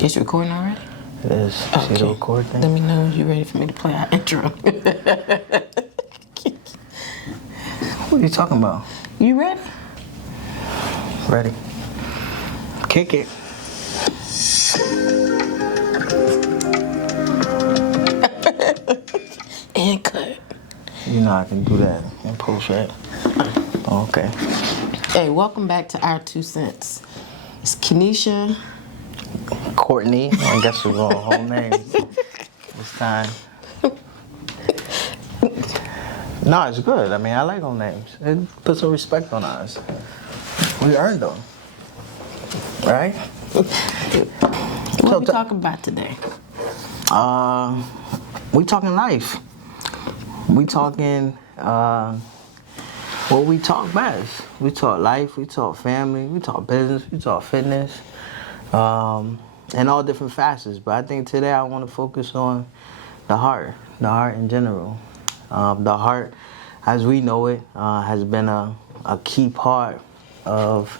It's recording already? It is. See the record thing? Let me know if you're ready for me to play our intro. What are you talking about? You ready? Ready. Kick it. And cut. You know I can do that in post, right? Okay. Hey, welcome back to Our Two Cents. It's Kenesha. Courtney. I guess we're going whole names this time. No, it's good. I mean, I like whole names. It puts some respect on us. We earned them. Right? What are we talking about today? We talking life. We talking well, we talk best. We talk life, we talk family, we talk business, we talk fitness, and all different facets. But I think today I want to focus on the heart in general. The heart, as we know it, has been a key part of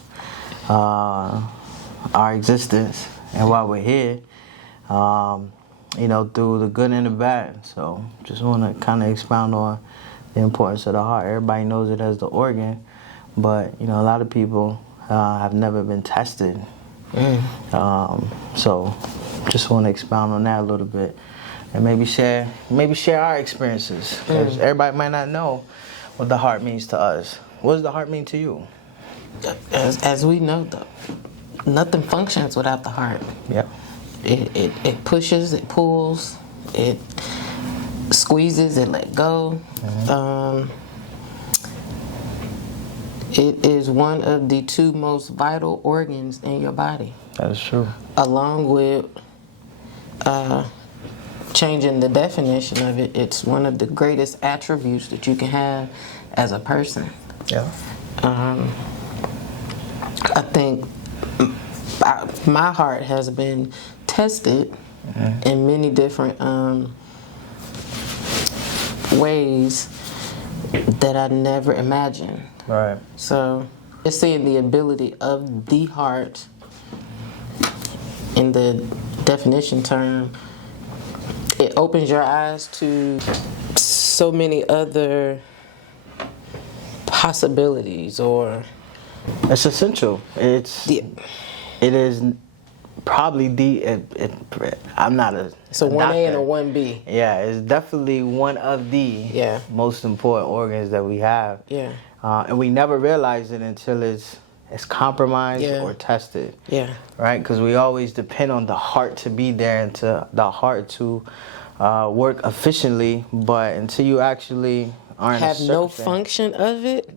our existence and why we're here. Through the good and the bad. So just want to kind of expound on the importance of the heart. Everybody knows it as the organ, but a lot of people have never been tested. So just want to expound on that a little bit and maybe share our experiences, because everybody might not know what the heart means to us. What does the heart mean to you? As we know, though, nothing functions without the heart. Yeah. It pushes, it pulls, it squeezes, it let go. It is one of the two most vital organs in your body. That is true. Along with changing the definition of it, it's one of the greatest attributes that you can have as a person. Yeah. I think my heart has been tested in many different ways that I never imagined. Right. So just seeing the ability of the heart in the definition term, it opens your eyes to so many other possibilities. Or it's essential. It is probably I'm not a. It's a 1A and a 1B. Yeah, it's definitely one of the most important organs that we have. Yeah. And we never realize it until it's compromised or tested. Yeah. Right? Because we always depend on the heart to be there and to the heart to work efficiently. But until you actually aren't have no function of it,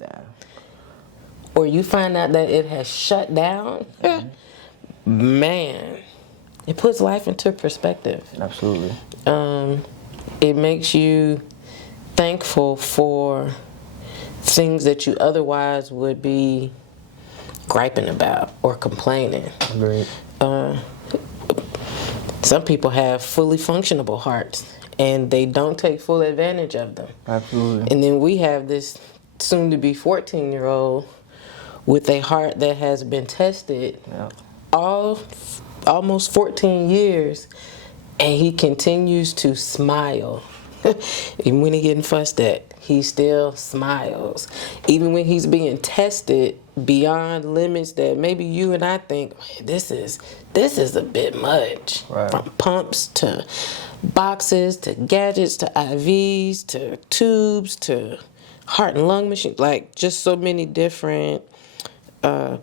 or you find out that it has shut down, man, it puts life into perspective. Absolutely. It makes you thankful for things that you otherwise would be griping about or complaining. Agreed. Some people have fully functionable hearts and they don't take full advantage of them. Absolutely. And then we have this soon-to-be 14-year-old with a heart that has been tested almost 14 years, and he continues to smile. Even when he's getting fussed at, he still smiles. Even when he's being tested beyond limits that maybe you and I think, this is a bit much. Right. From pumps to boxes to gadgets to IVs to tubes to heart and lung machines, like just so many different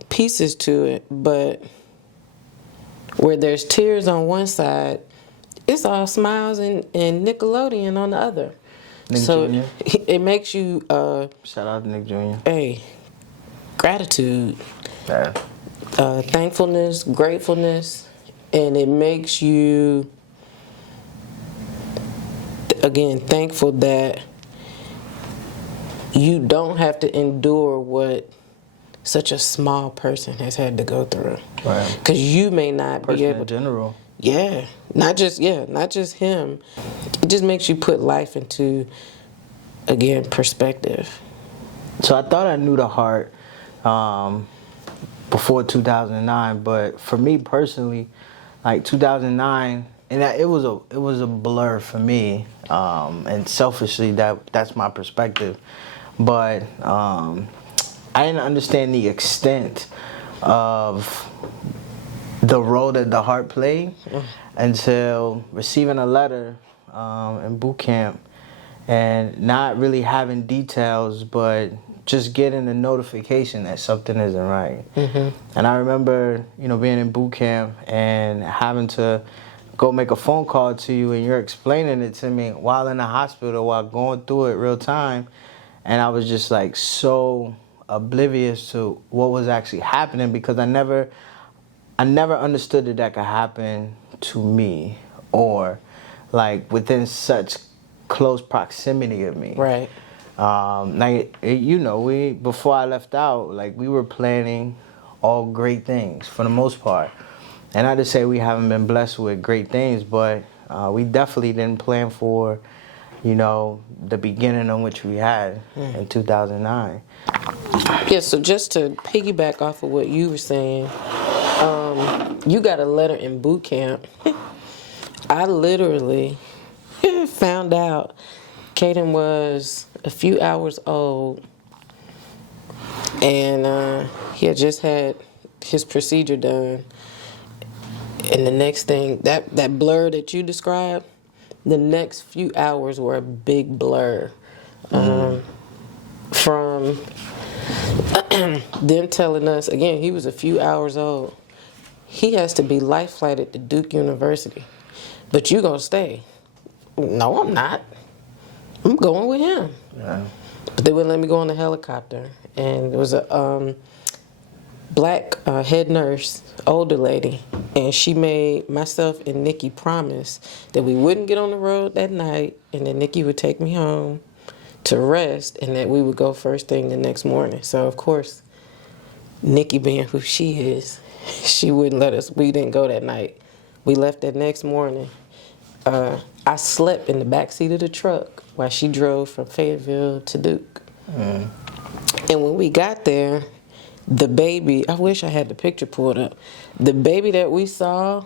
pieces to it. But where there's tears on one side, it's all smiles and Nickelodeon on the other. Nick so Jr. It makes you shout out to Nick Jr. Hey, gratitude, Yeah. Thankfulness, gratefulness, and it makes you again thankful that you don't have to endure what such a small person has had to go through. Right. Because you may not be able in general. Yeah, not just him. It just makes you put life into, again, perspective. So I thought I knew the heart before 2009, but for me personally, like 2009, and it was a blur for me, and selfishly that's my perspective, but I didn't understand the extent of the role that the heart played until receiving a letter in boot camp and not really having details, but just getting the notification that something isn't right. And I remember, being in boot camp and having to go make a phone call to you, and you're explaining it to me while in the hospital, while going through it real time, and I was just like so oblivious to what was actually happening, because I never understood that could happen to me, or like within such close proximity of me. Right. We before I left out, like we were planning all great things for the most part, and not to say we haven't been blessed with great things, but we definitely didn't plan for, the beginning on which we had in 2009. Yeah, so just to piggyback off of what you were saying, you got a letter in boot camp. I literally found out Kadyn was a few hours old, and he had just had his procedure done. And the next thing, that blur that you described, the next few hours were a big blur. From them telling us, again, he was a few hours old, he has to be life flighted to Duke University. But you gonna stay. No, I'm not. I'm going with him. Yeah. But they wouldn't let me go on the helicopter. And there was a black head nurse, older lady, and she made myself and Nikki promise that we wouldn't get on the road that night, and that Nikki would take me home to rest, and that we would go first thing the next morning. So, of course, Nikki being who she is, she wouldn't let us. We didn't go that night. We left that next morning. I slept in the back seat of the truck while she drove from Fayetteville to Duke. And when we got there, the baby, I wish I had the picture pulled up. The baby that we saw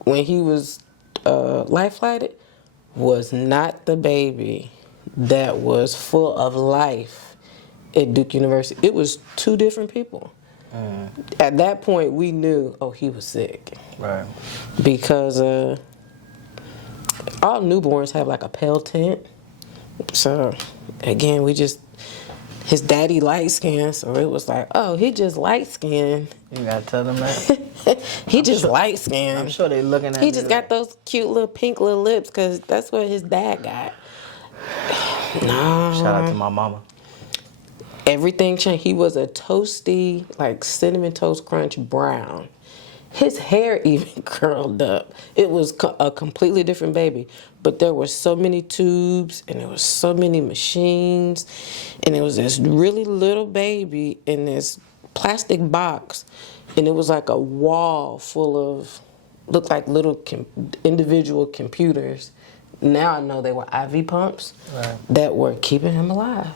when he was life flighted was not the baby that was full of life at Duke University. It was two different people. At that point, we knew, he was sick. Right. Because all newborns have like a pale tint. So, again, his daddy light skinned, so it was like, he just light skinned. You gotta tell them that. He just light skinned. I'm sure they looking at He me just like, got those cute little pink little lips, because that's what his dad got. No. Shout out to my mama. Everything changed. He was a toasty, like Cinnamon Toast Crunch brown. His hair even curled up. It was a completely different baby. But there were so many tubes, and there was so many machines, and it was this really little baby in this plastic box, and it was like a wall full of, looked like little individual computers. Now I know they were IV pumps that were keeping him alive.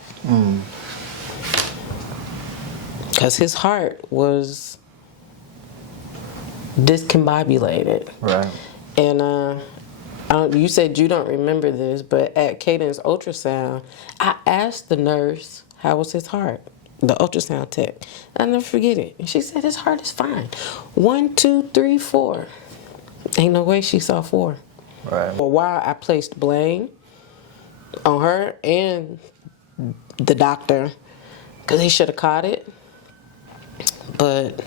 Because his heart was discombobulated. Right. And you said you don't remember this, but at Kadyn's ultrasound, I asked the nurse how was his heart, the ultrasound tech. I'll never forget it. And she said his heart is fine. 1, 2, 3, 4. Ain't no way she saw 4. Right. For a while, I placed blame on her and the doctor, because he should have caught it. But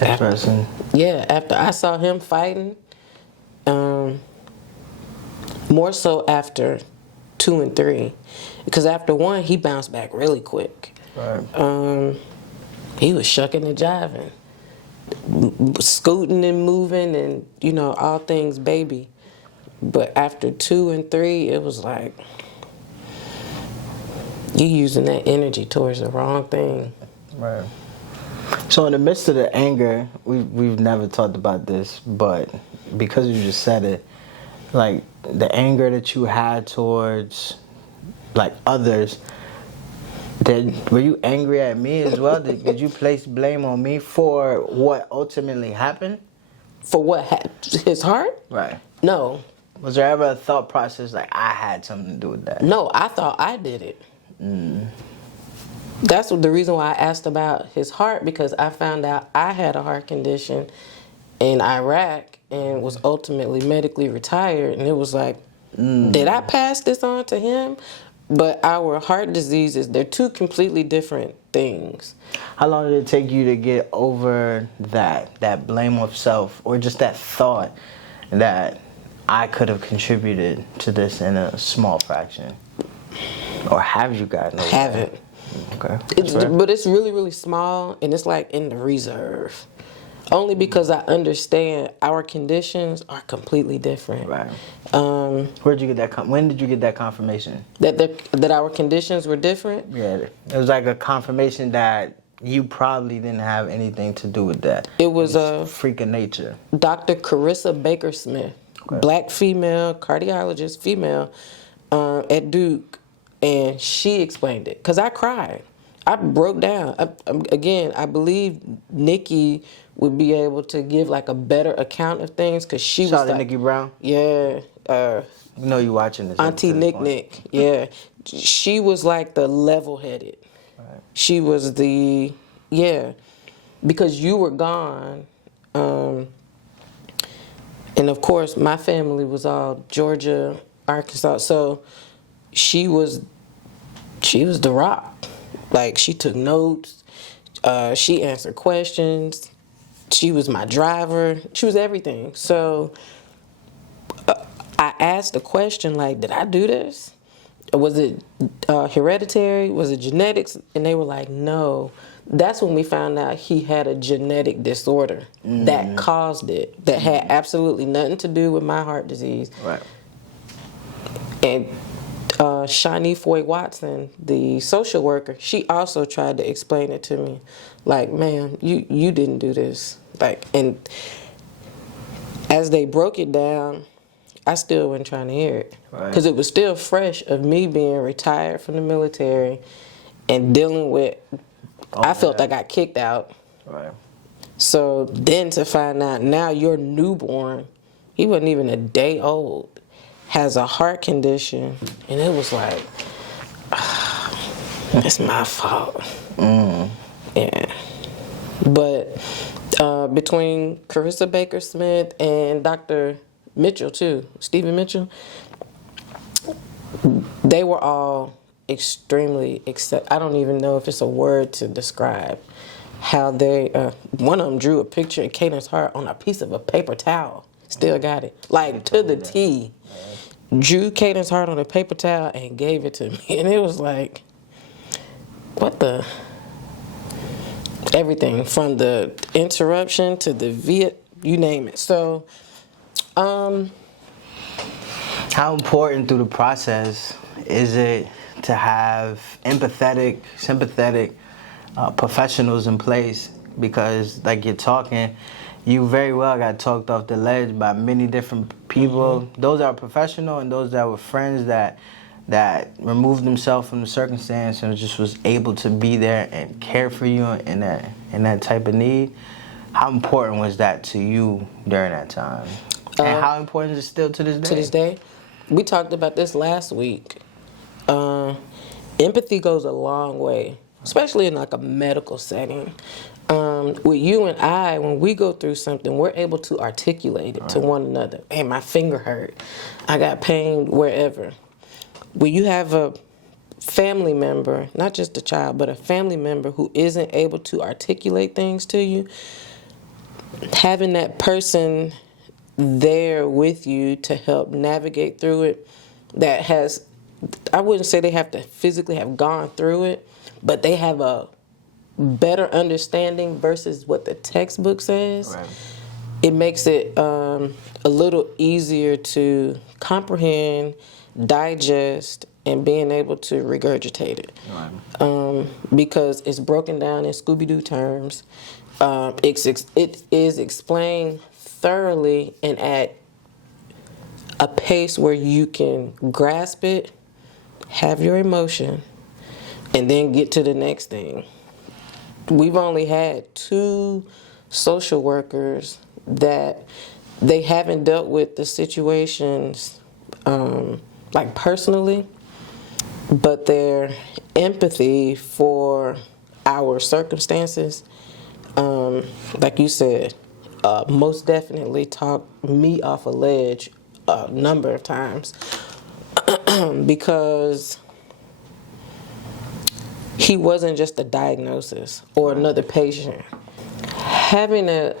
Interesting. after I saw him fighting, more so after 2 and 3, because after 1 he bounced back really quick. Right. He was shucking and jiving, scooting and moving, and all things baby. But after 2 and 3, it was like you using that energy towards the wrong thing. Right. So in the midst of the anger, we've never talked about this, but because you just said it, like the anger that you had towards like others, were you angry at me as well? Did you place blame on me for what ultimately happened? For what? His heart? Right. No. Was there ever a thought process like I had something to do with that? No, I thought I did it. That's the reason why I asked about his heart, because I found out I had a heart condition in Iraq and was ultimately medically retired. And it was like, did I pass this on to him? But our heart diseases, they're two completely different things. How long did it take you to get over that blame of self, or just that thought that I could have contributed to this in a small fraction? Or have you gotten over that? Haven't. Okay. But it's really, really small, and it's like in the reserve. Only because I understand our conditions are completely different. Right. Where'd you get that? When did you get that confirmation? That our conditions were different. Yeah, it was like a confirmation that you probably didn't have anything to do with that. It was a freak of nature. Dr. Carissa Baker Smith, black female cardiologist, female, at Duke, and she explained it. Cause I cried, I broke down. I believe Nikki would be able to give like a better account of things, cause she was like, Nikki Brown. Yeah. You know you watching this. Auntie Nick. Yeah. She was like the level-headed. Right. She was because you were gone. And of course, my family was all Georgia, Arkansas. So she was the rock. Like, she took notes. She answered questions. She was my driver. She was everything. So I asked the question, like, did I do this? Was it hereditary? Was it genetics? And they were like, no. That's when we found out he had a genetic disorder that caused it, that had absolutely nothing to do with my heart disease. Right. And Shani Foy Watson, the social worker, she also tried to explain it to me. Like, ma'am, you didn't do this. Like, and as they broke it down, I still wasn't trying to hear it. Because it was still fresh of me being retired from the military and dealing with, I felt I got kicked out. Right. So then to find out now your newborn, he wasn't even a day old, has a heart condition, and it was like, it's my fault. Yeah. But between Carissa Baker Smith and Dr. Mitchell too, Stephen Mitchell, they were all extremely I don't even know if it's a word to describe how they, one of them drew a picture of Kadyn's heart on a piece of a paper towel. Still got it. Like, to the T. Drew Kadyn's heart on a paper towel and gave it to me. And it was like, what the? Everything from the interruption to the you name it. So, how important through the process is it to have empathetic, sympathetic professionals in place? Because, like you're talking, you very well got talked off the ledge by many different people. Those that are professional and those that were friends that removed themselves from the circumstance and just was able to be there and care for you in that type of need. How important was that to you during that time? And how important is it still to this day? To this day? We talked about this last week. Empathy goes a long way, especially in like a medical setting. With you and I, when we go through something, we're able to articulate it to one another. Hey, my finger hurt. I got pain wherever. When you have a family member, not just a child, but a family member who isn't able to articulate things to you, having that person there with you to help navigate through it, that has, I wouldn't say they have to physically have gone through it, but they have a better understanding versus what the textbook says. Right. It makes it a little easier to comprehend, digest, and being able to regurgitate it. Right. Because it's broken down in Scooby-Doo terms. It is explained thoroughly and at a pace where you can grasp it, have your emotion, and then get to the next thing. We've only had 2 social workers that they haven't dealt with the situations like personally, but their empathy for our circumstances, like you said, most definitely talked me off a ledge a number of times because he wasn't just a diagnosis or another patient. Having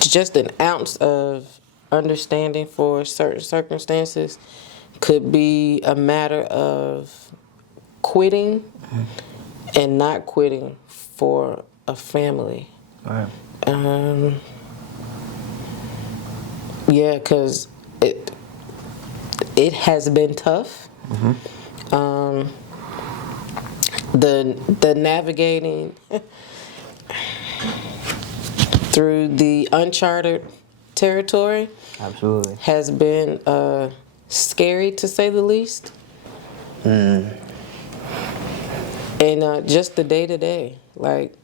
just an ounce of understanding for certain circumstances could be a matter of quitting and not quitting for a family. Right. Yeah, because it has been tough. The navigating through the uncharted territory Absolutely. has been scary, to say the least. And just the day to day, like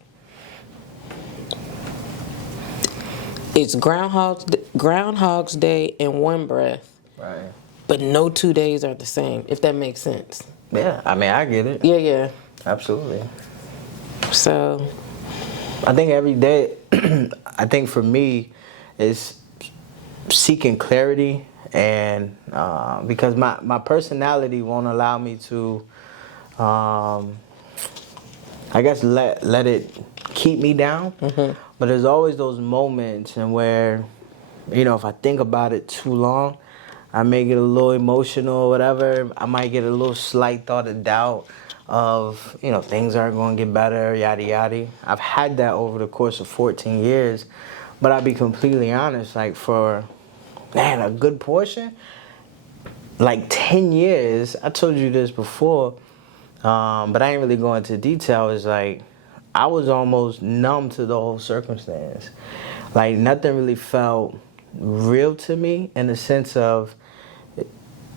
it's Groundhog's Day in one breath, Right. but no 2 days are the same. If that makes sense. Yeah, I mean, I get it. Yeah. Absolutely. So I think every day, I think for me, is seeking clarity, and because my personality won't allow me to, I guess let it keep me down. But there's always those moments and where, if I think about it too long, I may get a little emotional or whatever. I might get a little slight thought of doubt of, things aren't going to get better, yada, yada. I've had that over the course of 14 years. But I'll be completely honest, like for, a good portion, like 10 years, I told you this before, but I ain't really go into detail, is like, I was almost numb to the whole circumstance. Like nothing really felt real to me in the sense of,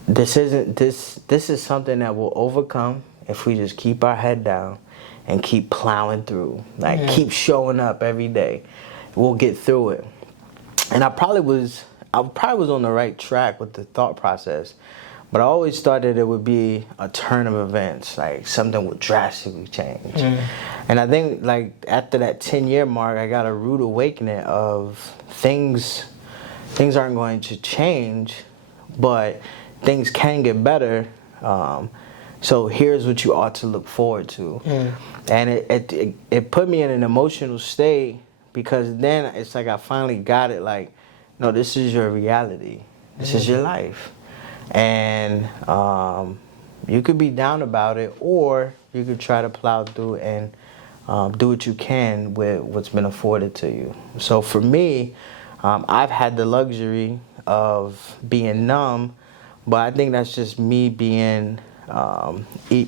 this is something that we'll overcome if we just keep our head down and keep plowing through. Like keep showing up every day. We'll get through it. And I probably was on the right track with the thought process, but I always thought that it would be a turn of events, like something would drastically change. And I think like after that 10-year mark, I got a rude awakening of things aren't going to change, but things can get better. So here's what you ought to look forward to. And it put me in an emotional state, because then it's like I finally got it, like, no, this is your reality. This is your life. And you could be down about it, or you could try to plow through and do what you can with what's been afforded to you. So for me, I've had the luxury of being numb, but I think that's just me being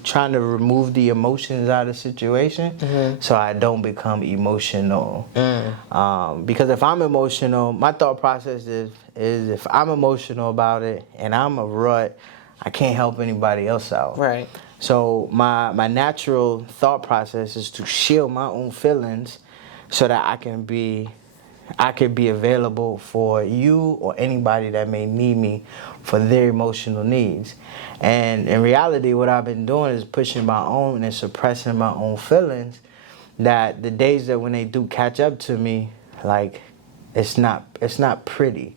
trying to remove the emotions out of the situation, so I don't become emotional. Because if I'm emotional, my thought process is if I'm emotional about it and I'm a rut, I can't help anybody else out. right. So my natural thought process is to shield my own feelings so that I can be available for you or anybody that may need me for their emotional needs. And in reality, what I've been doing is pushing my own and suppressing my own feelings, that the days that when they do catch up to me, like it's not pretty.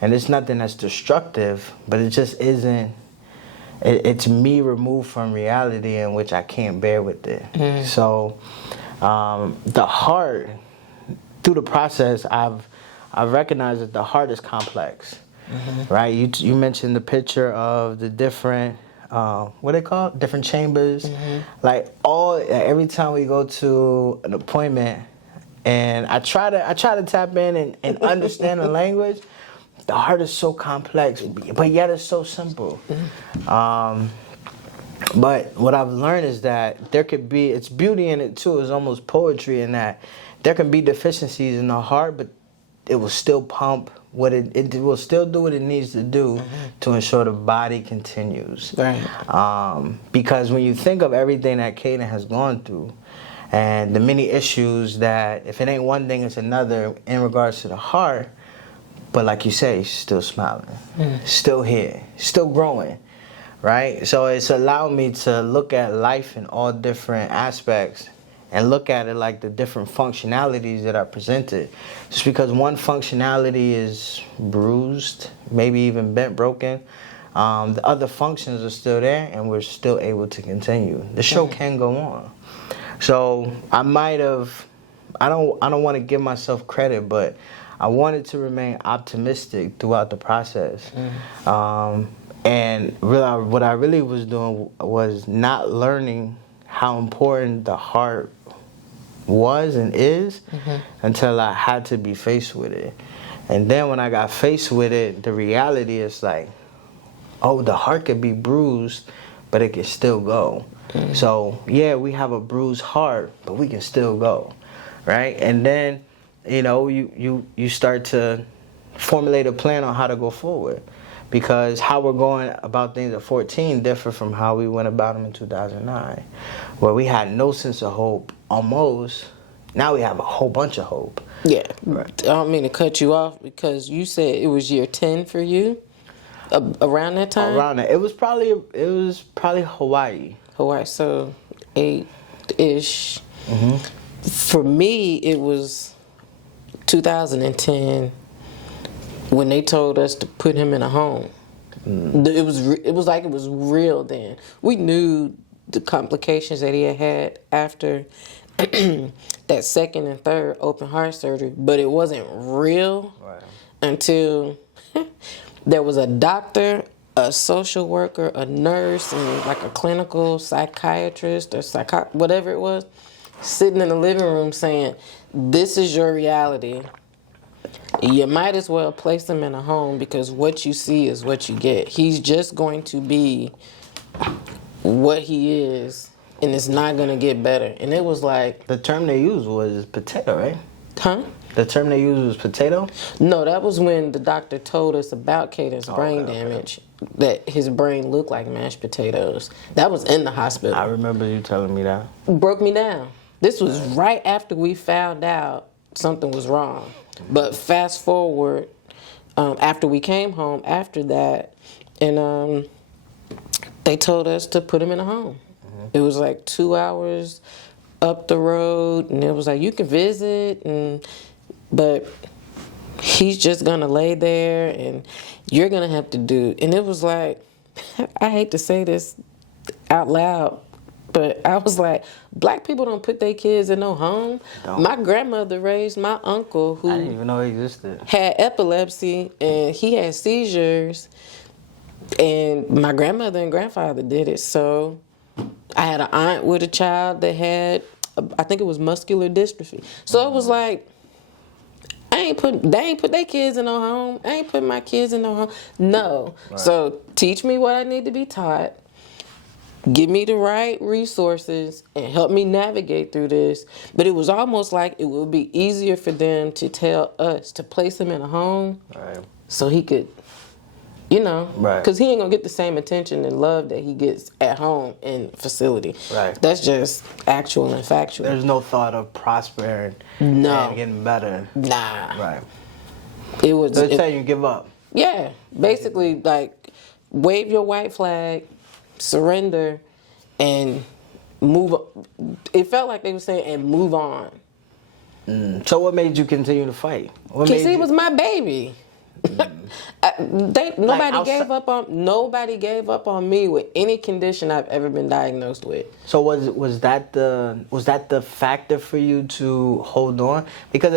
And it's nothing that's destructive, but it just isn't. It's me removed from reality in which I can't bear with it. So the heart, through the process, I've recognized that the heart is complex, right? You mentioned the picture of the different, what they call it? Different chambers. Like every time we go to an appointment, and I try to tap in and understand the language. The heart is so complex, but yet it's so simple. But what I've learned is that it's beauty in it too. It's almost poetry in that there can be deficiencies in the heart, but it will still pump it will still do what it needs to do to ensure the body continues. Right. Because when you think of everything that Kadyn has gone through, and the many issues that if it ain't one thing, it's another in regards to the heart. But like you say, she's still smiling, still here, still growing, right? So it's allowed me to look at life in all different aspects and look at it like the different functionalities that are presented. Just because one functionality is bruised, maybe even bent, broken, the other functions are still there and we're still able to continue. The show can go on. So I might have, I don't want to give myself credit, but I wanted to remain optimistic throughout the process. And really, what I really was doing was not learning how important the heart was and is until I had to be faced with it. And then when I got faced with it, the reality is like, oh, the heart could be bruised, but it can still go. So yeah, we have a bruised heart, but we can still go, right? And then, you know, you start to formulate a plan on how to go forward, because how we're going about things at 14 differ from how we went about them in 2009, where we had no sense of hope almost. Now we have a whole bunch of hope. Yeah. Right. I don't mean to cut you off because you said it was year 10 for you around that time? Around that. It was probably Hawaii. Hawaii, so 8-ish. For me, it was 2010 when they told us to put him in a home. It was like it was real then. We knew the complications that he had after that second and third open heart surgery, but it wasn't real until there was a doctor, a social worker, a nurse, and like a clinical psychiatrist or whatever it was, sitting in the living room saying, "This is your reality. You might as well place him in a home because what you see is what you get. He's just going to be what he is, and it's not going to get better." And it was like... The term they used was potato, right? Huh? The term they used was potato? No, that was when the doctor told us about Kadyn's brain damage, that his brain looked like mashed potatoes. That was in the hospital. I remember you telling me that. Broke me down. This was right after we found out something was wrong. But fast forward, after we came home after that, and they told us to put him in a home. It was like 2 hours up the road, and it was like, you can visit, but he's just gonna lay there, and you're gonna have to do. And it was like, I hate to say this out loud, but I was like, black people don't put their kids in no home. Don't. My grandmother raised my uncle who I didn't even know it existed. had epilepsy, and he had seizures, and my grandmother and grandfather did it. So I had an aunt with a child that had, I think it was muscular dystrophy. So it was like, they ain't put their kids in no home. I ain't putting my kids in no home. No. Right. So teach me what I need to be taught. Give me the right resources and help me navigate through this. But it was almost like it would be easier for them to tell us to place him in a home, so he could, you know, because he ain't gonna get the same attention and love that he gets at home in facility. Right. That's just actual and factual. There's no thought of prospering and getting better. Nah. Right. It was. So it's saying you give up. Yeah. Basically, like, wave your white flag, surrender, and move. It felt like they were saying, and move on. So what made you continue to fight? Because he was my baby. Nobody gave up on me with any condition I've ever been diagnosed with. So was that the factor for you to hold on? Because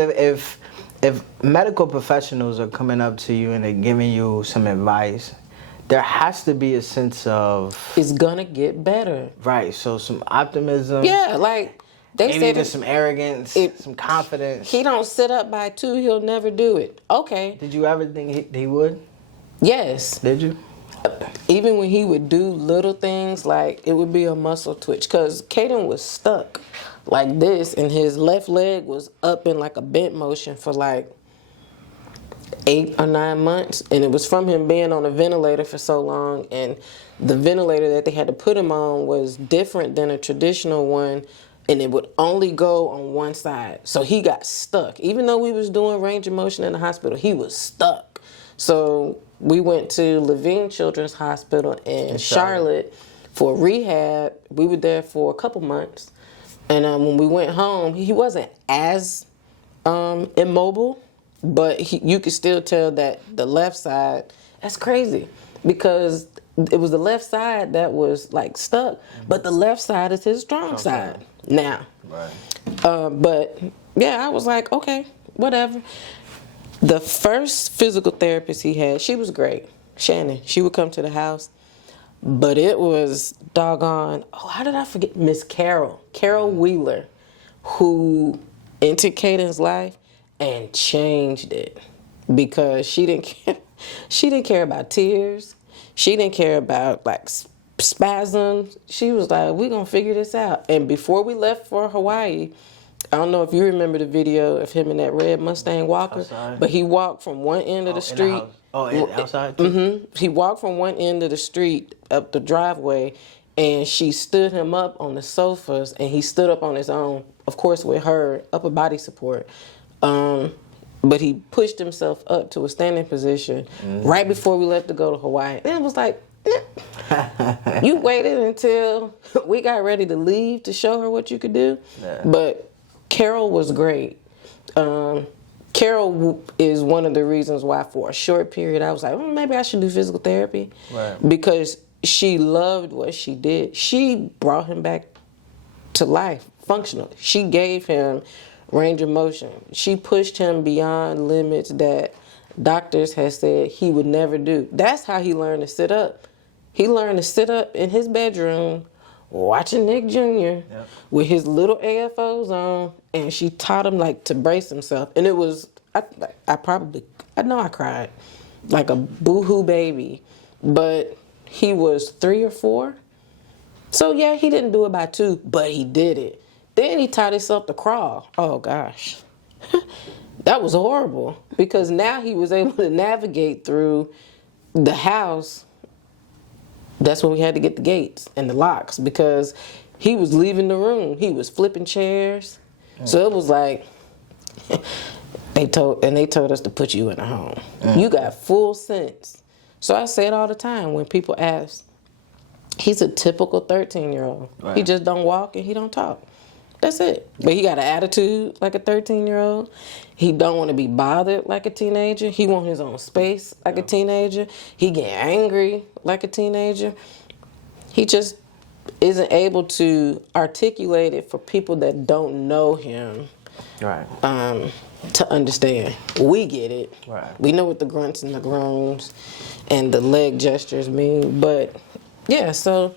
if medical professionals are coming up to you and they're giving you some advice, there has to be a sense of it's gonna get better. Right. So some optimism. Yeah, like they said, just some arrogance, some confidence. He don't sit up by 2, he'll never do it. Okay. Did you ever think he would? Yes. Did you? Even when he would do little things, like it would be a muscle twitch, because Kadyn was stuck like this, and his left leg was up in like a bent motion for like 8 or 9 months, and it was from him being on a ventilator for so long, and the ventilator that they had to put him on was different than a traditional one. and it would only go on one side. So he got stuck. Even though we was doing range of motion in the hospital, he was stuck. So we went to Levine Children's Hospital in Charlotte for rehab. We were there for a couple months. And when we went home, he wasn't as immobile, but you could still tell that the left side, that's crazy, because it was the left side that was like stuck, but the left side is his strong side now. Right. But yeah, I was like, okay, whatever. The first physical therapist he had, she was great. Shannon, she would come to the house, but it was doggone, how did I forget? Miss Carol Wheeler, who entered Kadyn's life and changed it, because she didn't care about tears. She didn't care about like spasms. She was like, we're going to figure this out. And before we left for Hawaii, I don't know if you remember the video of him in that red Mustang walker, but he walked from one end of the street. Outside? He walked from one end of the street up the driveway, and she stood him up on the sofas, and he stood up on his own, of course with her upper body support. But he pushed himself up to a standing position right before we left to go to Hawaii. And it was like, you waited until we got ready to leave to show her what you could do. Yeah. But Carol was great. Carol is one of the reasons why for a short period I was like, maybe I should do physical therapy. Right. Because she loved what she did. She brought him back to life functionally. She gave him range of motion. She pushed him beyond limits that doctors had said he would never do. That's how he learned to sit up. He learned to sit up in his bedroom watching Nick Jr. With his little AFOs on, and she taught him like to brace himself. And it was, I know I cried like a boo-hoo baby, but he was 3 or 4. So yeah, he didn't do it by 2, but he did it. Then he taught himself to crawl. Oh gosh, that was horrible, because now he was able to navigate through the house. That's when we had to get the gates and the locks, because he was leaving the room. He was flipping chairs. So it was like, they told us to put you in a home. You got full sense. So I say it all the time when people ask, he's a typical 13-year-old. Right. He just don't walk and he don't talk. That's it. But he got an attitude like a 13-year-old. He don't want to be bothered like a teenager. He want his own space like a teenager. He get angry like a teenager. He just isn't able to articulate it for people that don't know him. Right. To understand. We get it. Right. We know what the grunts and the groans and the leg gestures mean. But yeah, so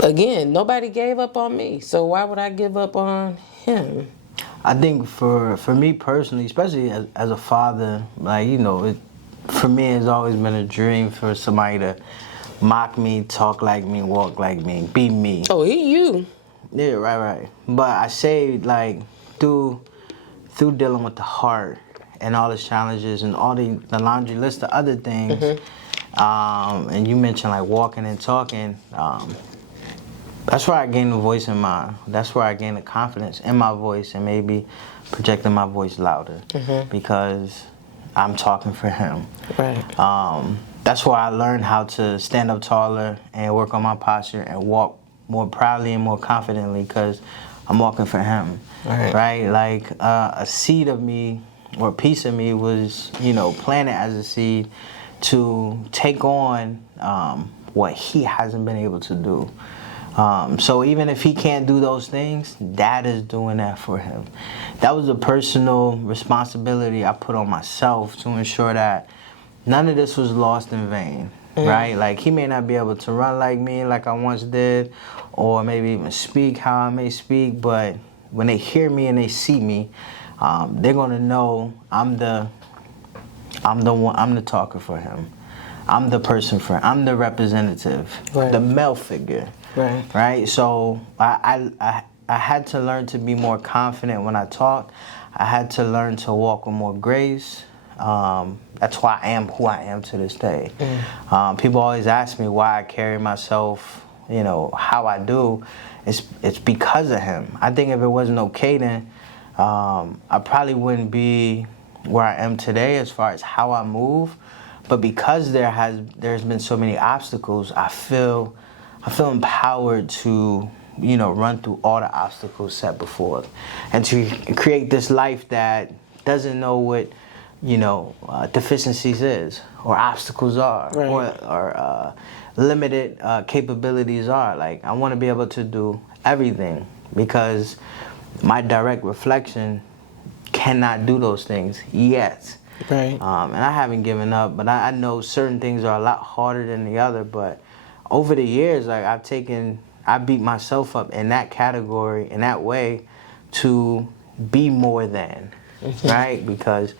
again, nobody gave up on me, so why would I give up on him? I think for me personally, especially as a father, like, for me it's always been a dream for somebody to mock me, talk like me, walk like me, be me. Oh, you. Yeah, right. But I say, like, through dealing with the heart and all the challenges and all the laundry list of other things, and you mentioned like walking and talking, that's where I gained the voice that's where I gained the confidence in my voice, and maybe projecting my voice louder, because I'm talking for him. Right. That's where I learned how to stand up taller and work on my posture and walk more proudly and more confidently, because I'm walking for him. Right? Like a seed of me, or a piece of me was, planted as a seed to take on what he hasn't been able to do. So even if he can't do those things, Dad is doing that for him. That was a personal responsibility I put on myself to ensure that none of this was lost in vain, right? Like, he may not be able to run like me, like I once did, or maybe even speak how I may speak, but when they hear me and they see me, they're gonna know I'm the talker for him. I'm the person for him. I'm the representative, the male figure. Right. So I had to learn to be more confident when I talk. I had to learn to walk with more grace. That's why I am who I am to this day. People always ask me why I carry myself how I do, it's because of him. I think if it wasn't no Kadyn, I probably wouldn't be where I am today as far as how I move. But because there's been so many obstacles, I feel empowered to run through all the obstacles set before, and to create this life that doesn't know what deficiencies is, or obstacles are, Right. or limited capabilities are. Like, I want to be able to do everything, because my direct reflection cannot do those things yet. Right. And I haven't given up, but I know certain things are a lot harder than the other. But over the years, like, I beat myself up in that category, in that way, to be more than, right? Because,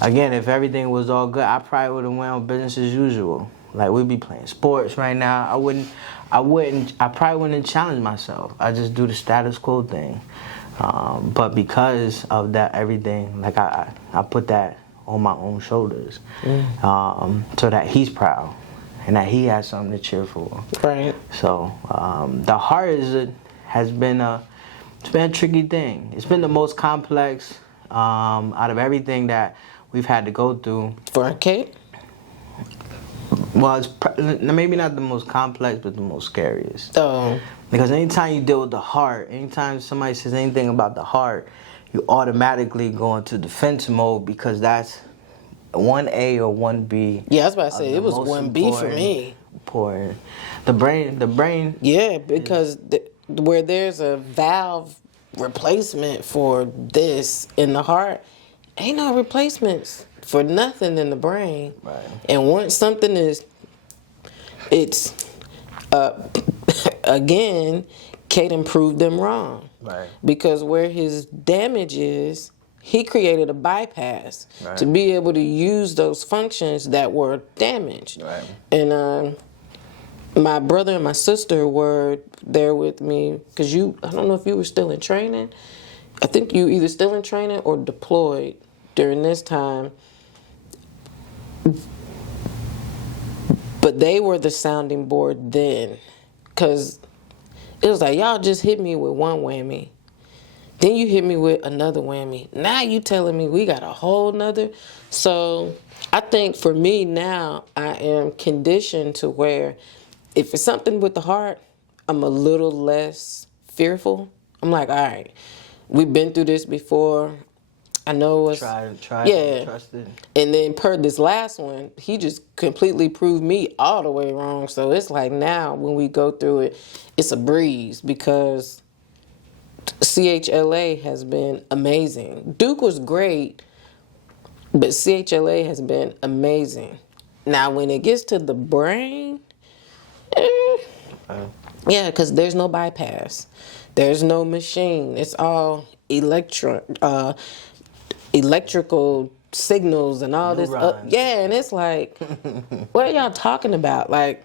again, if everything was all good, I probably would have went on business as usual. Like, we'd be playing sports right now. I probably wouldn't challenge myself. I just do the status quo thing. But because of that, everything, like, I put that on my own shoulders, so that he's proud and that he has something to cheer for. Right. So the heart has been a tricky thing. It's been the most complex out of everything that we've had to go through. For Kate? Well, it's maybe not the most complex, but the most scariest. Oh. Because anytime you deal with the heart, anytime somebody says anything about the heart, you automatically go into defense mode, because that's 1A or 1B. Yeah, I was about to say, it was 1B for me. Important. The brain. Yeah, because where there's a valve replacement for this in the heart, ain't no replacements for nothing in the brain. Right. And once something again, Kadyn proved them wrong. Right. Because where his damage is, he created a bypass Right. to be able to use those functions that were damaged. Right. And my brother and my sister were there with me, because I don't know if you were still in training. I think you either still in training or deployed during this time. But they were the sounding board then, because it was like, y'all just hit me with one whammy. Then you hit me with another whammy. Now you telling me we got a whole nother. So I think for me now, I am conditioned to where if it's something with the heart, I'm a little less fearful. I'm like, all right, we've been through this before. I know what's... Try yeah. trust it. And then per this last one, he just completely proved me all the way wrong. So it's like now when we go through it, it's a breeze, because CHLA has been amazing. Duke was great, but CHLA has been amazing. Now when it gets to the brain, yeah, because there's no bypass. There's no machine. It's all electrical signals and all this. Yeah, and it's like, what are y'all talking about? Like,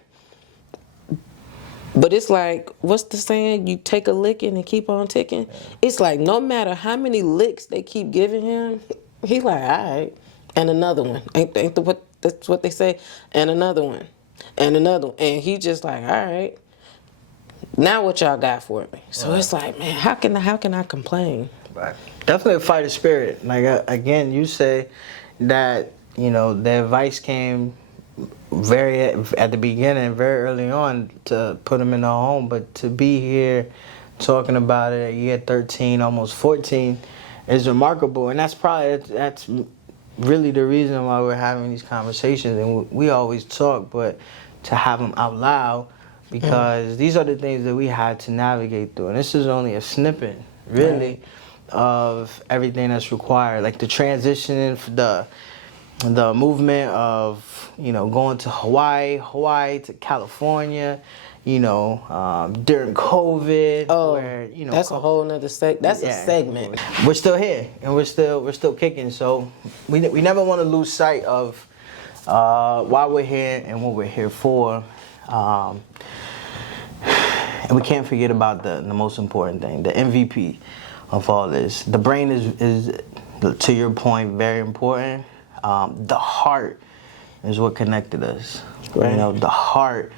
but it's like, what's the saying? You take a licking and keep on ticking. Yeah. It's like, no matter how many licks they keep giving him, he's like, all right, and another one. That's what they say? And another one, and another one. And he just like, all right, now what y'all got for me? So it's like, man, how can I complain? Right. Definitely a fighter spirit. Like, again, you say that, the advice came at the beginning, very early on, to put him in the home, but to be here talking about it at year 13, almost 14, is remarkable. And that's really the reason why we're having these conversations. And we always talk, but to have them out loud, because these are the things that we had to navigate through. And this is only a snippet, really, of everything that's required. Like the transition, the movement of, going to Hawaii to California, during COVID. Oh, where, that's a whole nother that's a segment. We're still here, and we're still kicking. So we never want to lose sight of why we're here and what we're here for. And we can't forget about the most important thing, the MVP of all this. The brain is to your point, very important. The heart is what connected us. Right. The heart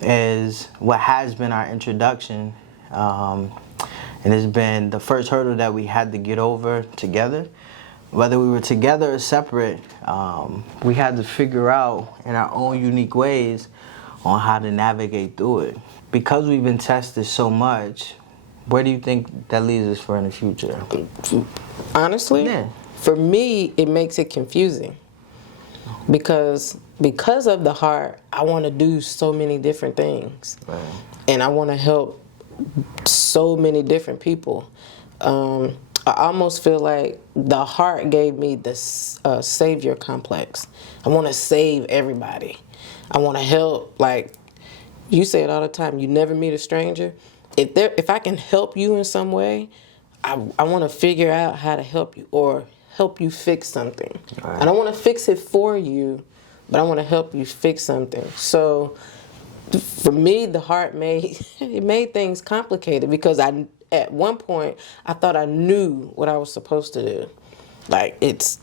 is what has been our introduction, and it's been the first hurdle that we had to get over together. Whether we were together or separate, we had to figure out in our own unique ways on how to navigate through it. Because we've been tested so much, where do you think that leads us for in the future? Honestly, Yeah. for me, it makes it confusing. Because of the heart, I want to do so many different things. Right. And I want to help so many different people. I almost feel like the heart gave me this savior complex. I want to save everybody. I want to help. Like you say it all the time, you never meet a stranger. If I can help you in some way, I want to figure out how to help you or help you fix something. Right. I don't want to fix it for you, but I want to help you fix something. So for me, the heart made things complicated because at one point I thought I knew what I was supposed to do. Like, it's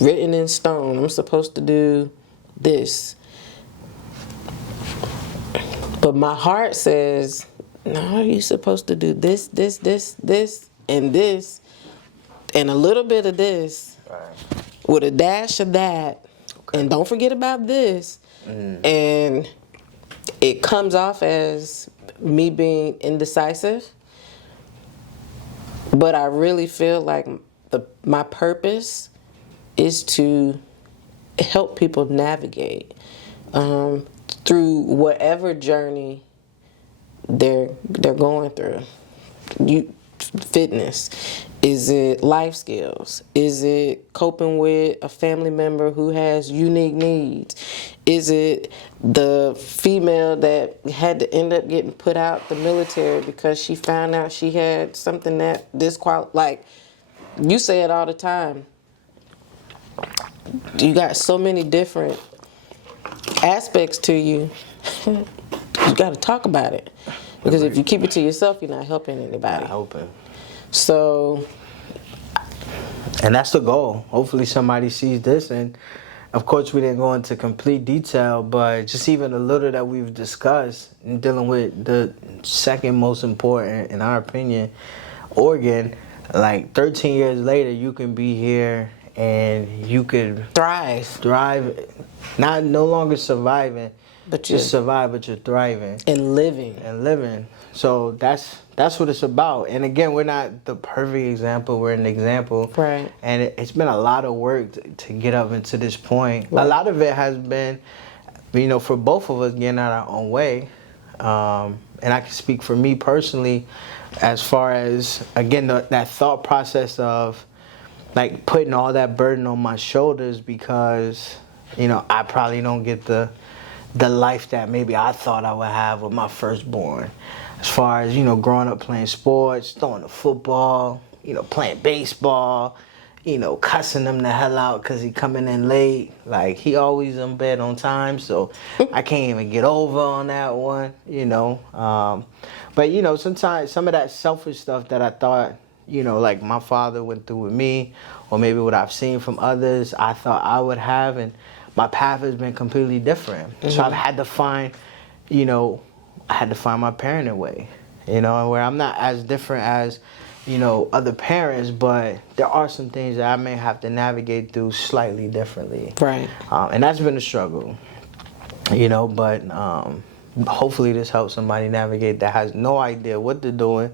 written in stone. I'm supposed to do this. But my heart says, no, you're supposed to do this, and this, and a little bit of this, Right. with a dash of that, and don't forget about this. And it comes off as me being indecisive, but I really feel like my purpose is to help people navigate through whatever journey they're going through. Fitness, is it life skills, is it coping with a family member who has unique needs, is it the female that had to end up getting put out the military because she found out she had something that like you say it all the time, you got so many different aspects to you. You got to talk about it, because if you keep it to yourself, you're not helping anybody. Not helping. So, and that's the goal. Hopefully somebody sees this, and of course we didn't go into complete detail, but just even a little that we've discussed in dealing with the second most important, in our opinion, organ. Like 13 years later, you can be here and you could thrive, no longer surviving, but just survive, but you're thriving and living. So that's what it's about. And again, we're not the perfect example. We're an example. Right. And it's been a lot of work to get up into this point. Right. A lot of it has been, for both of us getting out our own way. And I can speak for me personally, as far as, again, that thought process of, like, putting all that burden on my shoulders because, I probably don't get the life that maybe I thought I would have with my firstborn. As far as, growing up playing sports, throwing the football, playing baseball, cussing him the hell out because he coming in late. Like, he always in bed on time, so I can't even get over on that one, But, sometimes some of that selfish stuff that I thought, like my father went through with me, or maybe what I've seen from others, I thought I would have, and my path has been completely different. Mm-hmm. So I've had to find, my parenting way, and where I'm not as different as, other parents, but there are some things that I may have to navigate through slightly differently. Right. And that's been a struggle, but hopefully this helps somebody navigate that has no idea what they're doing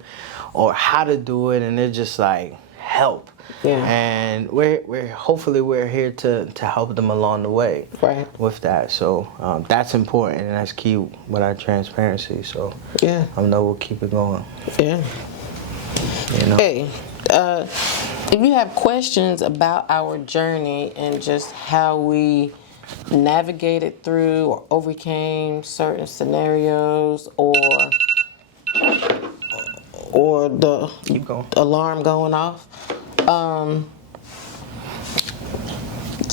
or how to do it, and they're just like, help. Yeah. And we're hopefully we're here to help them along the way. Right. With that. So that's important, and that's key with our transparency. So yeah, I know we'll keep it going. Yeah. Hey, if you have questions about our journey and just how we navigated through or overcame certain scenarios, or the alarm going off,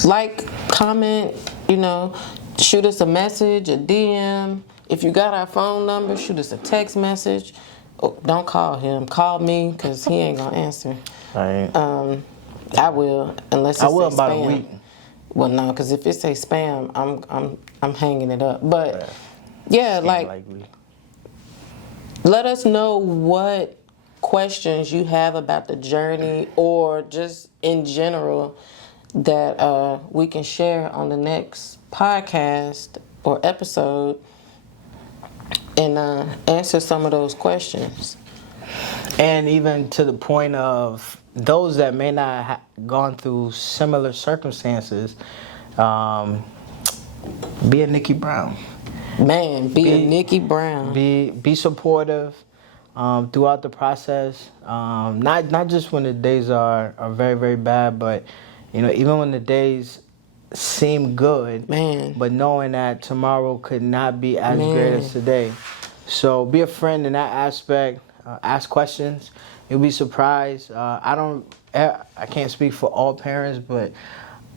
like, comment, shoot us a message, a DM. If you got our phone number, shoot us a text message. Oh, don't call him. Call me, because he ain't gonna answer. Right. I will, unless it I will say about spam. a week. Well, no, because if it say spam, I'm hanging it up. But Yeah, Scam like likely. let us know what questions you have about the journey or just in general that we can share on the next podcast or episode and answer some of those questions. And even to the point of those that may not have gone through similar circumstances, be a Nikki Brown. Man, be a Nikki Brown. Be supportive throughout the process. Not just when the days are very, very bad, but even when the days seem good, Man. but knowing that tomorrow could not be as great as today. So be a friend in that aspect. Ask questions. You'll be surprised. I can't speak for all parents, but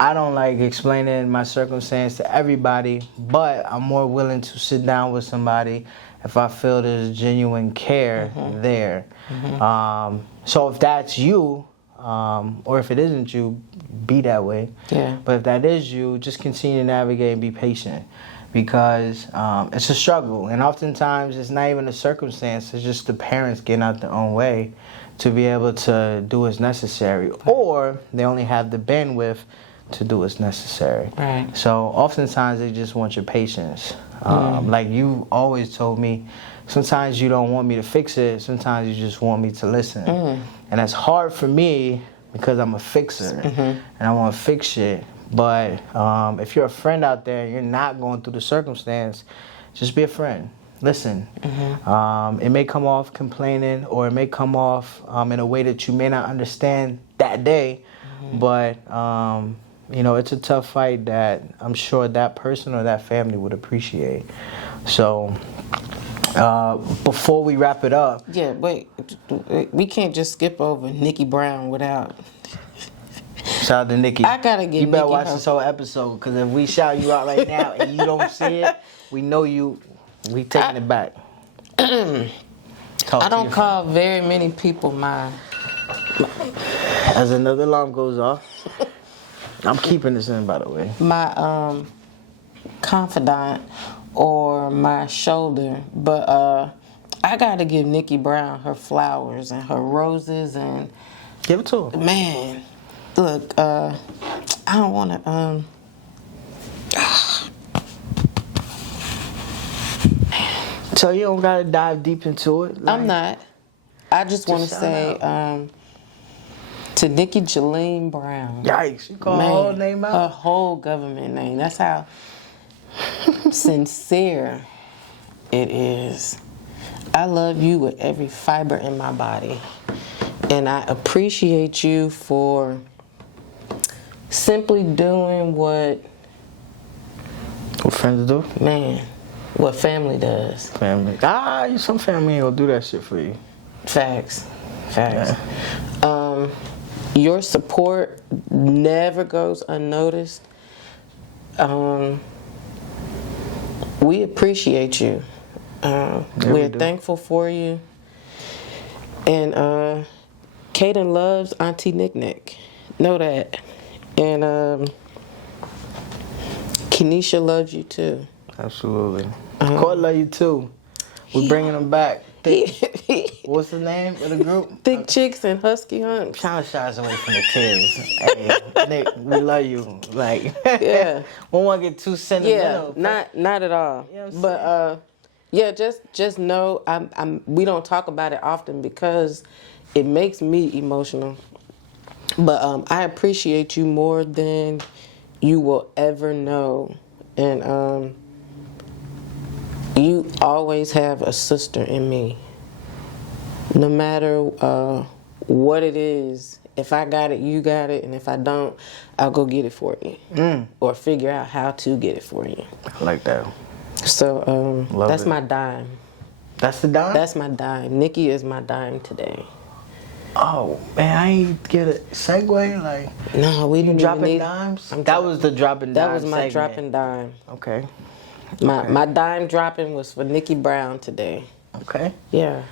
I don't like explaining my circumstance to everybody, but I'm more willing to sit down with somebody if I feel there's genuine care there. So if that's you, or if it isn't you, be that way. Yeah. But if that is you, just continue to navigate and be patient, because it's a struggle. And oftentimes it's not even a circumstance, it's just the parents getting out their own way to be able to do what's necessary. Or they only have the bandwidth to do what's necessary. Right. So oftentimes they just want your patience. Like you always told me, sometimes you don't want me to fix it, sometimes you just want me to listen. And that's hard for me because I'm a fixer and I want to fix shit. But if you're a friend out there and you're not going through the circumstance, just be a friend. Listen. It may come off complaining, or it may come off in a way that you may not understand that day, but it's a tough fight that I'm sure that person or that family would appreciate. So before we wrap it up, Yeah, wait. We can't just skip over Nikki Brown without. shout out to Nikki. I gotta give You better Nikki watch her- this whole episode, because if we shout you out right now and you don't see it, we know you. We taking it back. I don't call very many people mine. As another alarm goes off, I'm keeping this in, by the way. My confidant or my shoulder, but I gotta give Nikki Brown her flowers and her roses, and Give it to her. man, look, I don't want to So you don't gotta dive deep into it. I'm not. I just want to shout say to Nikki Jolene Brown. Yikes! You call her whole name Her out. whole government name. That's how sincere it is. I love you with every fiber in my body. And I appreciate you for simply doing what friends do? What family does. Family. Some family ain't gonna do that shit for you. Facts. Your support never goes unnoticed. We appreciate you. We're thankful for you. And Kadyn loves Auntie Nick Nick. Know that. And Kenesha loves you too. Absolutely. Court love you too. We're bringing them back. What's the name of the group? Thick Chicks and Husky Hunts. Kind of shies away from the tears. Hey, Nick, we love you. Like, Yeah. we don't want to get too Yeah, sentimental. not at all. You know what I'm But yeah, just know we don't talk about it often because it makes me emotional. But I appreciate you more than you will ever know, and you always have a sister in me. No matter what it is, if I got it, you got it, and if I don't, I'll go get it for you, or figure out how to get it for you. I like that. So that's my dime. That's the dime? That's my dime. Nikki is my dime today. Oh, man, I ain't get a segue. Like, No, we didn't dropping even need dimes? I'm That dro- was the dropping That dime was my segment. dropping dime. Okay. My dime dropping was for Nikki Brown today. Okay. Yeah.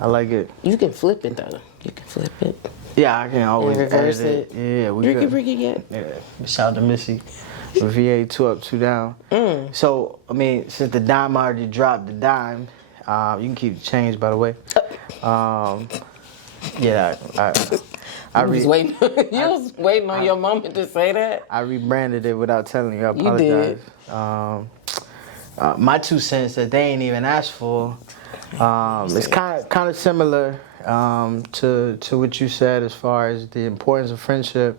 I like it. You can flip it though. You can flip it. Yeah, I can always And reverse edit it. Yeah, we Ricky good. Ricky get. Yeah. Shout out to Missy. VA 2 up, 2 down. So, I mean, since the dime already dropped the dime, you can keep the change, by the way. Yeah, You was waiting. You was waiting on your moment to say that. I rebranded it without telling you. I You apologize. did. My 2 cents that they ain't even asked for. It's kind of similar to what you said as far as the importance of friendship.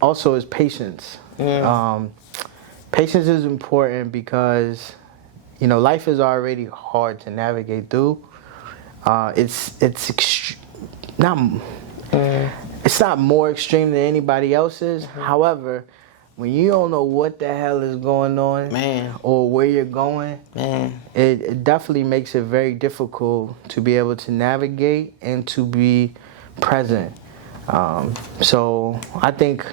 Also, is patience. Yeah. Patience is important because life is already hard to navigate through. It's not more extreme than anybody else's. However, when you don't know what the hell is going on, Man. or where you're going, Man. it definitely makes it very difficult to be able to navigate and to be present. So I think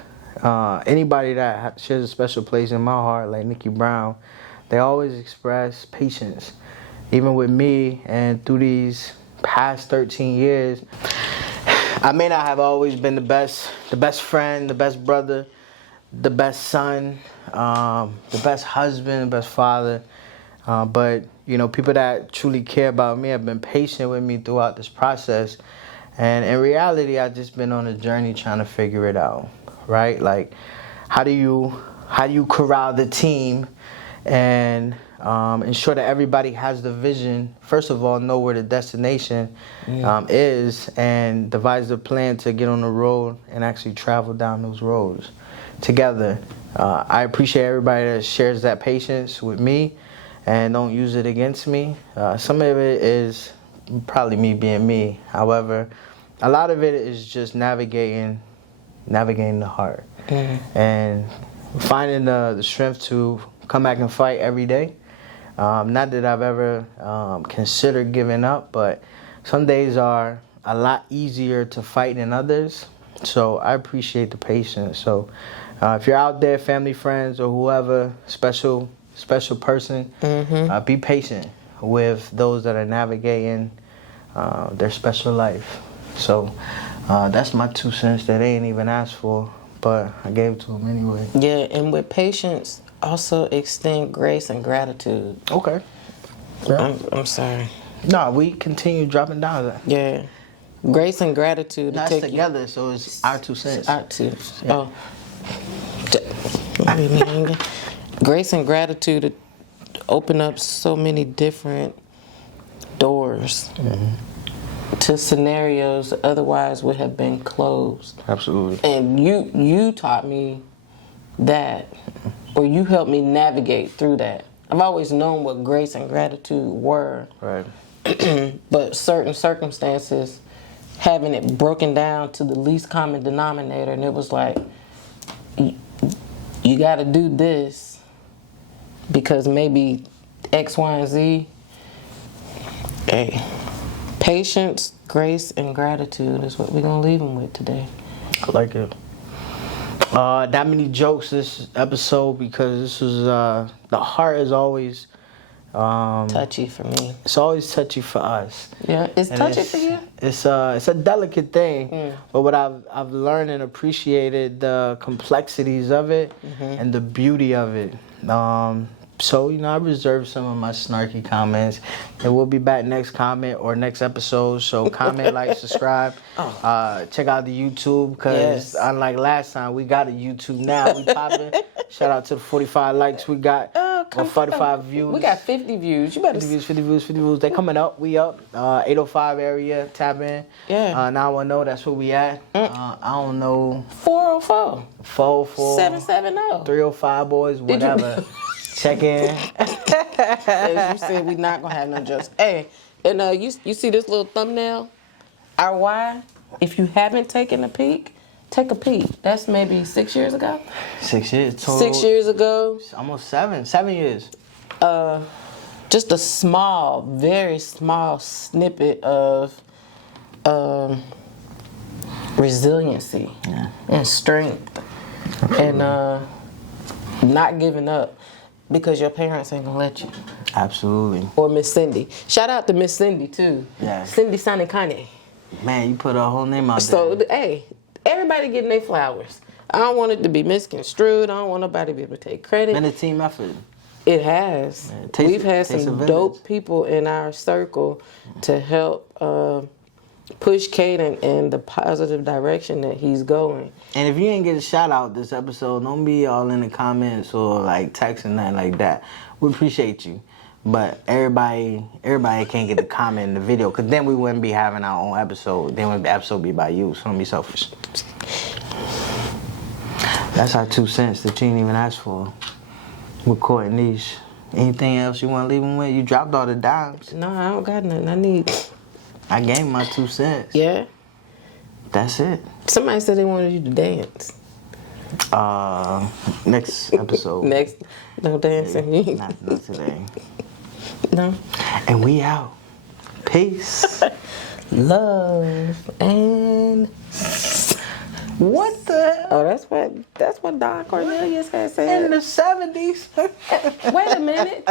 anybody that shares a special place in my heart, like Nikki Brown, they always express patience. Even with me, and through these past 13 years, I may not have always been the best friend, the best brother, the best son, the best husband, the best father. But people that truly care about me have been patient with me throughout this process. And in reality, I've just been on a journey trying to figure it out, right? Like, how do you corral the team and ensure that everybody has the vision? First of all, know where the destination is, and devise a plan to get on the road and actually travel down those roads together. I appreciate everybody that shares that patience with me and don't use it against me. Some of it is probably me being me. However, a lot of it is just navigating the heart and finding the strength to come back and fight every day. Not that I've ever considered giving up, but some days are a lot easier to fight than others. So I appreciate the patience. So if you're out there, family, friends, or whoever, special person, be patient with those that are navigating their special life. So that's my 2 cents that they ain't even asked for, but I gave it to them anyway. Yeah, and with patience, also extend grace and gratitude. Okay. Yeah. I'm sorry. No, we continue dropping down that. Yeah. Grace and gratitude. That's together, so it's our 2 cents. Our 2. Yeah. Oh. Grace and gratitude open up so many different doors to scenarios that otherwise would have been closed. Absolutely. And you taught me that, or you helped me navigate through that. I've always known what grace and gratitude were. Right. But certain circumstances, having it broken down to the least common denominator, and it was like, you got to do this because maybe X, Y, and Z. Hey, patience, grace, and gratitude is what we're going to leave them with today. I like it. That many jokes this episode because this was the heart is always touchy for me. It's always touchy for us. Yeah, it's touchy for you. It's a delicate thing, but what I've learned and appreciated the complexities of it and the beauty of it. So, I reserve some of my snarky comments. And we'll be back next comment or next episode. So comment, like, subscribe. Check out the YouTube because unlike last time, we got a YouTube now. We popping. Shout out to the 45 likes we got. Or 45 views. We got 50 views. You better 50 views. They coming up. We up. 805 area. Tap in. Yeah. 910. That's where we at. I don't know. 404. 404. 770. 305 boys. Whatever. Check in. As you said, we not gonna have no jokes. Hey, and you see this little thumbnail? Our why? If you haven't taken a peek, take a peek. That's maybe 6 years ago. 6 years. Total, 6 years ago. Almost 7. 7 years. Just a small, very small snippet of resiliency and strength and not giving up. Because your parents ain't gonna let you. Absolutely. Or Miss Cindy. Shout out to Miss Cindy too. Yeah. Cindy Sanikane. Man, you put her whole name out there. So hey, everybody getting their flowers. I don't want it to be misconstrued. I don't want nobody to be able to take credit. Been a team effort. It has. We've had some dope people in our circle to help push Kadyn in the positive direction that he's going. And if you ain't get a shout out this episode, don't be all in the comments or like texting nothing like that. We appreciate you, but everybody can't get the comment in the video, because then we wouldn't be having our own episode. Then the episode be by you, so don't be selfish. That's our 2 cents that you didn't even ask for. We're caught in these. Anything else you want to leave them with? You dropped all the dimes. No, I don't got nothing. I gave my 2 cents. Yeah? That's it. Somebody said they wanted you to dance. Next episode. Next. No dancing. Not today. No. And we out. Peace. Love and... What the hell? Oh, that's what Don Cornelius had said. In the 70s? Wait a minute.